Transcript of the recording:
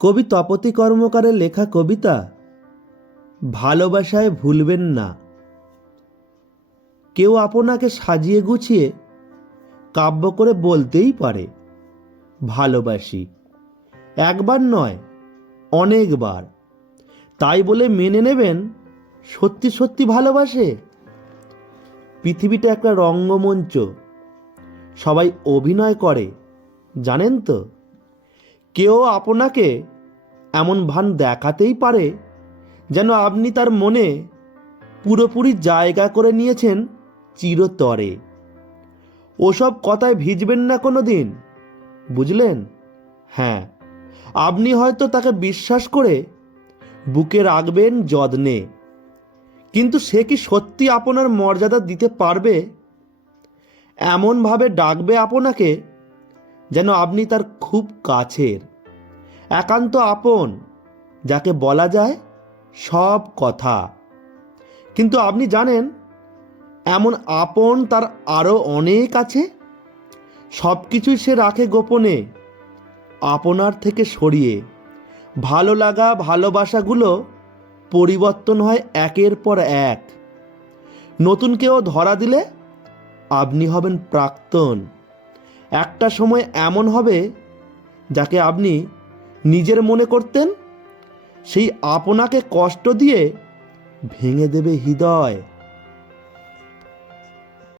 কবি তপতি কর্মকারের লেখা কবিতা, ভালোবাসায় ভুলবেন না। কেউ আপনাকে সাজিয়ে গুছিয়ে কাব্য করে বলতেই পারে, ভালোবাসি। একবার নয়, অনেকবার। তাই বলে মেনে নেবেন, সত্যি সত্যি ভালোবাসে? পৃথিবীটা একটা রঙ্গমঞ্চ। সবাই অভিনয় করে, জানেন তো? কেউ আপনাকে এমন ভান দেখাতেই পারে যেন আপনি তার মনে পুরোপুরি জায়গা করে নিয়েছেন চিরতরে। ওসব কথায় ভিজবেন না কোনো দিন বুঝলেন? হ্যাঁ আপনি হয়তো তাকে বিশ্বাস করে বুকে রাখবেন যত্নে, কিন্তু সে কি সত্যি আপনার মর্যাদা দিতে পারবে? এমনভাবে ডাকবে আপনাকে যেন আপনি তার খুব কাছের। একান্ত আপন, যাকে বলা যায় সব কথা। কিন্তু আপনি জানেন, এমন আপন তার আরও অনেক আছে। সব কিছুই সে রাখে গোপনে, আপনার থেকে সরিয়ে। ভালো লাগা, ভালোবাসাগুলো পরিবর্তন হয় একের পর এক। নতুন কেউ ধরা দিলে আপনি হবেন প্রাক্তন। একটা সময় এমন হবে যাকে আপনি নিজের মনে করতেন, সেই আপনাকে কষ্ট দিয়ে ভেঙে দেবে হৃদয়।